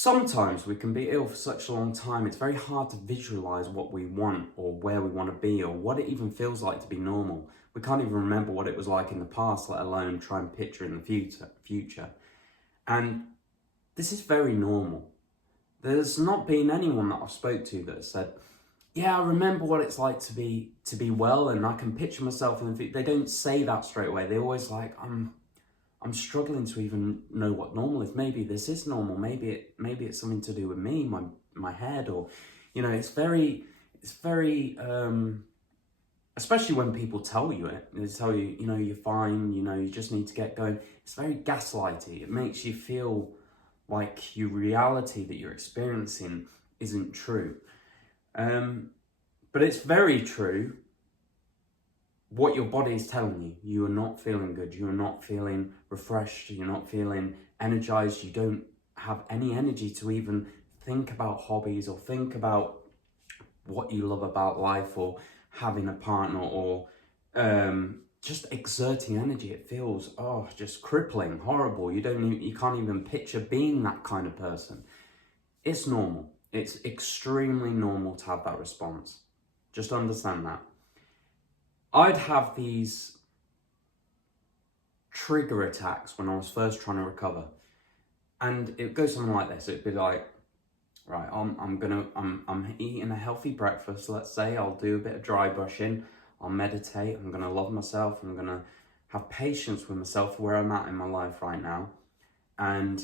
Sometimes we can be ill for such a long time, it's very hard to visualize what we want or where we want to be or what it even feels like to be normal. We can't even remember what it was like in the past, let alone try and picture in the future. And this is very normal. There's not been anyone that I've spoke to that has said, yeah, I remember what it's like to be well and I can picture myself in the future. They don't say that straight away. They're always like, I'm struggling to even know what normal is. Maybe this is normal. Maybe it's something to do with me, my head, or, it's very, especially when people tell you it. They tell you, you're fine. You just need to get going. It's very gaslighty. It makes you feel like your reality that you're experiencing isn't true. But it's very true. What your body is telling you, you are not feeling good, you are not feeling refreshed, you're not feeling energized, you don't have any energy to even think about hobbies or think about what you love about life or having a partner or just exerting energy. It feels, just crippling, horrible. You can't even picture being that kind of person. It's normal. It's extremely normal to have that response. Just understand that. I'd have these trigger attacks when I was first trying to recover. And it goes something like this. It'd be like, right, I'm eating a healthy breakfast, let's say. I'll do a bit of dry brushing. I'll meditate. I'm going to love myself. I'm going to have patience with myself where I'm at in my life right now. And,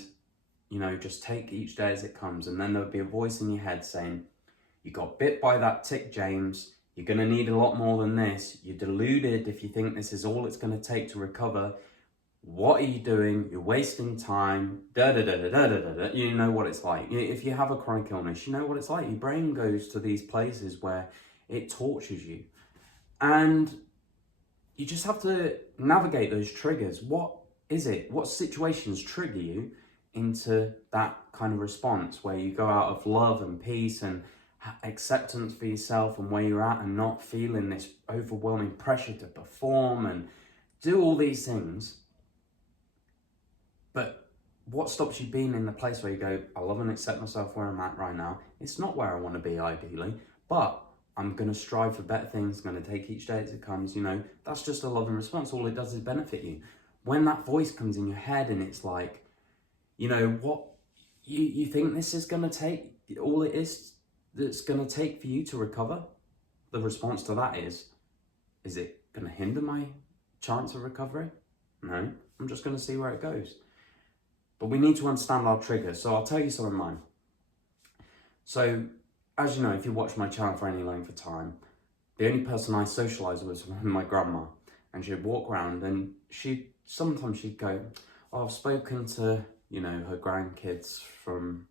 just take each day as it comes. And then there'll be a voice in your head saying, you got bit by that tick, James. You're going to need a lot more than this. You're deluded if you think this is all it's going to take to recover. What are you doing? You're wasting time. You know what it's like. If you have a chronic illness, you know what it's like. Your brain goes to these places where it tortures you. And you just have to navigate those triggers. What is it? What situations trigger you into that kind of response where you go out of love and peace and acceptance for yourself and where you're at and not feeling this overwhelming pressure to perform and do all these things. But what stops you being in the place where you go, I love and accept myself where I'm at right now. It's not where I want to be ideally, but I'm going to strive for better things. I'm going to take each day as it comes. That's just a loving response. All it does is benefit you. When that voice comes in your head and it's like, what you think this is going to take, all it is that's going to take for you to recover, the response to that is it going to hinder my chance of recovery? No, I'm just going to see where it goes. But we need to understand our triggers. So I'll tell you some of mine. So, as you know, if you watch my channel for any length of time, the only person I socialised with was my grandma. And she'd walk around and sometimes she'd go, I've spoken to, her grandkids from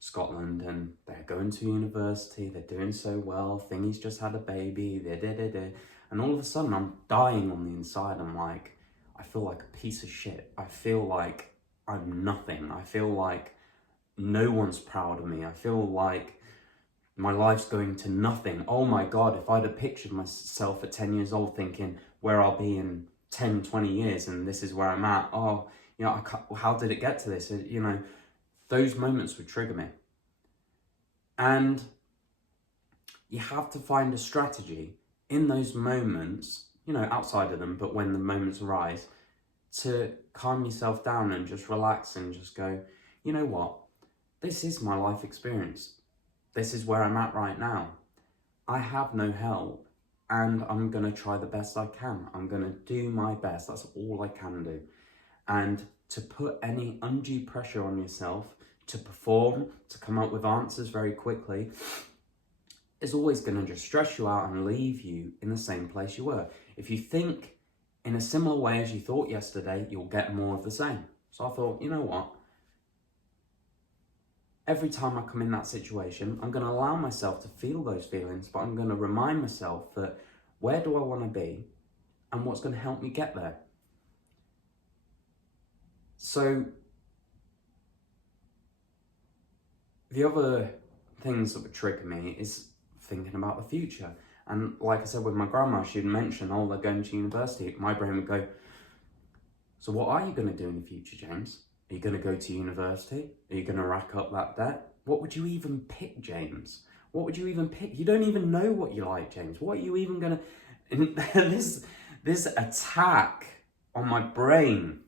Scotland and they're going to university, they're doing so well, Thingy's just had a baby, and all of a sudden I'm dying on the inside. I'm like, I feel like a piece of shit. I feel like I'm nothing. I feel like no one's proud of me. I feel like my life's going to nothing. Oh my God, if I'd have pictured myself at 10 years old thinking where I'll be in 10, 20 years and this is where I'm at, how did it get to this? Those moments would trigger me. And you have to find a strategy in those moments, outside of them, but when the moments arise, to calm yourself down and just relax and just go, you know what? This is my life experience. This is where I'm at right now. I have no help and I'm going to try the best I can. I'm going to do my best. That's all I can do. And to put any undue pressure on yourself to perform, to come up with answers very quickly, is always going to just stress you out and leave you in the same place you were. If you think in a similar way as you thought yesterday, you'll get more of the same. So I thought, you know what? Every time I come in that situation, I'm going to allow myself to feel those feelings, but I'm going to remind myself that where do I want to be and what's going to help me get there. So the other things that would trigger me is thinking about the future. And like I said, with my grandma, she'd mention, they're going to university. My brain would go, so what are you going to do in the future, James? Are you going to go to university? Are you going to rack up that debt? What would you even pick, James? What would you even pick? You don't even know what you like, James. What are you even going to... This attack on my brain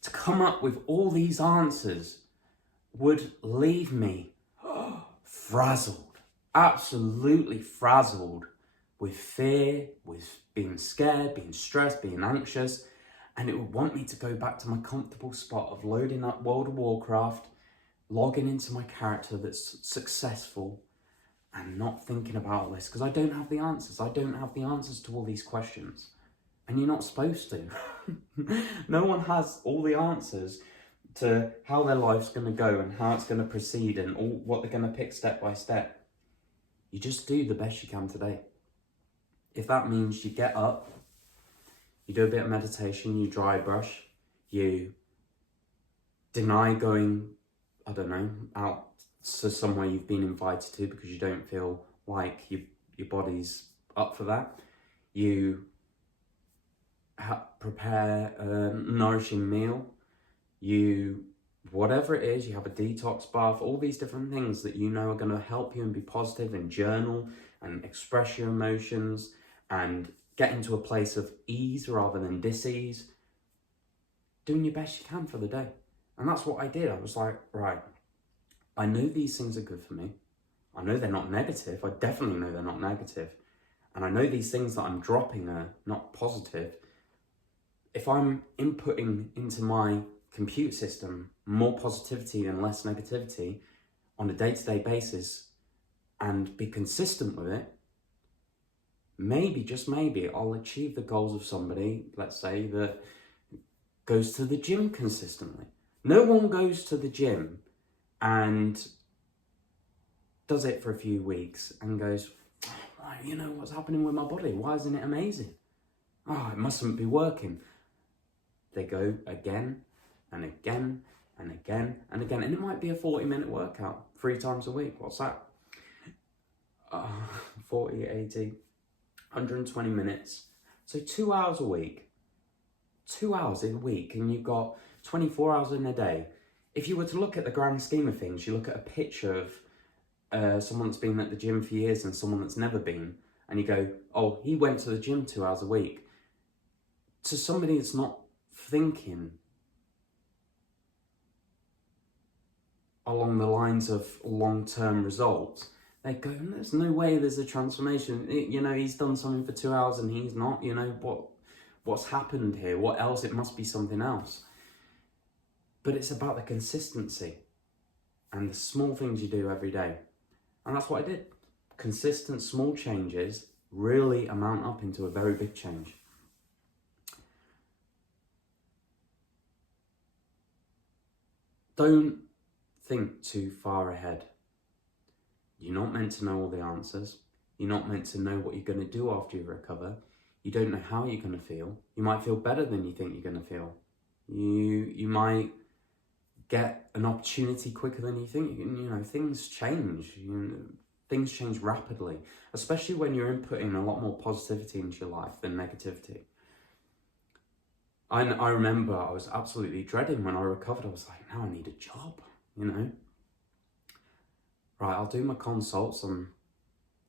to come up with all these answers would leave me frazzled, absolutely frazzled with fear, with being scared, being stressed, being anxious, and it would want me to go back to my comfortable spot of loading up World of Warcraft, logging into my character that's successful, and not thinking about all this, because I don't have the answers. I don't have the answers to all these questions. And you're not supposed to. No one has all the answers to how their life's going to go and how it's going to proceed and all what they're going to pick step by step. You just do the best you can today. If that means you get up, you do a bit of meditation, you dry brush, you deny going, I don't know, out to somewhere you've been invited to because you don't feel like your body's up for that. You prepare a nourishing meal. You, whatever it is, you have a detox bath, all these different things that you know are going to help you and be positive, and journal and express your emotions and get into a place of ease rather than dis-ease. Doing your best you can for the day. And that's what I did. I was like, right, I know these things are good for me. I know they're not negative. I definitely know they're not negative. And I know these things that I'm dropping are not positive. If I'm inputting into my computer system more positivity and less negativity on a day-to-day basis and be consistent with it, maybe, just maybe, I'll achieve the goals of somebody, let's say, that goes to the gym consistently. No one goes to the gym and does it for a few weeks and goes, oh, you know, what's happening with my body? Why isn't it amazing? Oh, it mustn't be working. They go again and again and again and again. And it might be a 40-minute workout 3 times a week. What's that? 40, 80, 120 minutes. So 2 hours a week. 2 hours in a week, and you've got 24 hours in a day. If you were to look at the grand scheme of things, you look at a picture of someone that's been at the gym for years and someone that's never been, and you go, oh, he went to the gym 2 hours a week. To somebody that's not thinking along the lines of long-term results, they go, there's no way there's a transformation. You know, he's done something for 2 hours and he's not, you know, what's happened here? What else? It must be something else. But it's about the consistency and the small things you do every day. And that's what I did. Consistent small changes really amount up into a very big change. Don't think too far ahead. You're not meant to know all the answers. You're not meant to know what you're going to do after you recover. You don't know how you're going to feel. You might feel better than you think you're going to feel. You might get an opportunity quicker than you think. You know, things change. Things change rapidly, especially when you're inputting a lot more positivity into your life than negativity. I remember I was absolutely dreading when I recovered. I was like, now I need a job, you know. Right, I'll do my consults.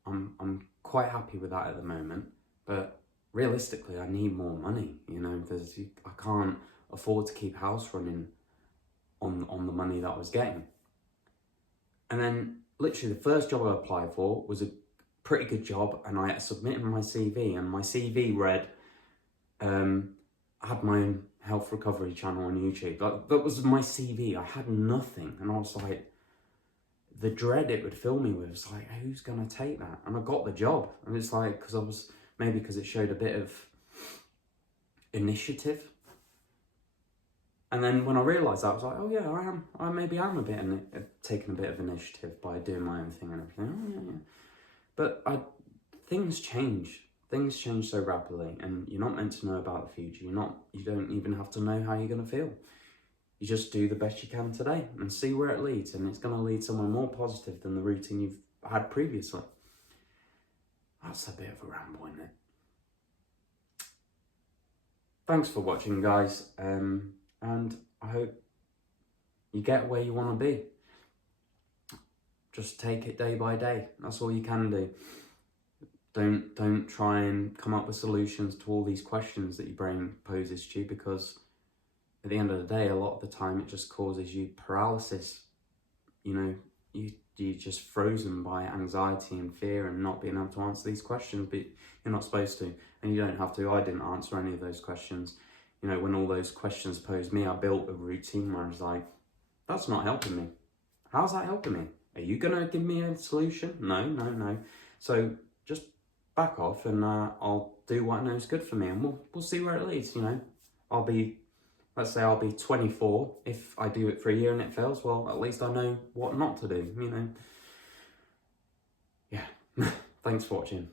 I'm quite happy with that at the moment, but realistically, I need more money. You know, I can't afford to keep house running on the money that I was getting. And then literally the first job I applied for was a pretty good job, and I submitted my CV, and my CV read, I had my own health recovery channel on YouTube. That was my CV. I had nothing, and I was like, the dread it would fill me with, it's like, who's gonna take that? And I got the job, and it's like, because it showed a bit of initiative. And then when I realised that, I was like, oh yeah, I maybe am a bit taking a bit of initiative by doing my own thing and everything. Oh yeah. But things change. Things change so rapidly, and you're not meant to know about the future. You don't even have to know how you're going to feel. You just do the best you can today and see where it leads, and it's going to lead somewhere more positive than the routine you've had previously. That's a bit of a ramble, isn't it? Thanks for watching, guys, and I hope You get where you want to be. Just take it day by day. That's all you can do. Don't try and come up with solutions to all these questions that your brain poses to you, because at the end of the day, a lot of the time it just causes you paralysis. You know, you're just frozen by anxiety and fear and not being able to answer these questions, but you're not supposed to, and you don't have to. I didn't answer any of those questions. You know, when all those questions posed me, I built a routine where I was like, that's not helping me. How's that helping me? Are you going to give me a solution? No. So just back off, and I'll do what I know is good for me, and we'll see where it leads. You know, let's say I'll be 24. If I do it for a year and it fails, well, at least I know what not to do, you know. Yeah. Thanks for watching.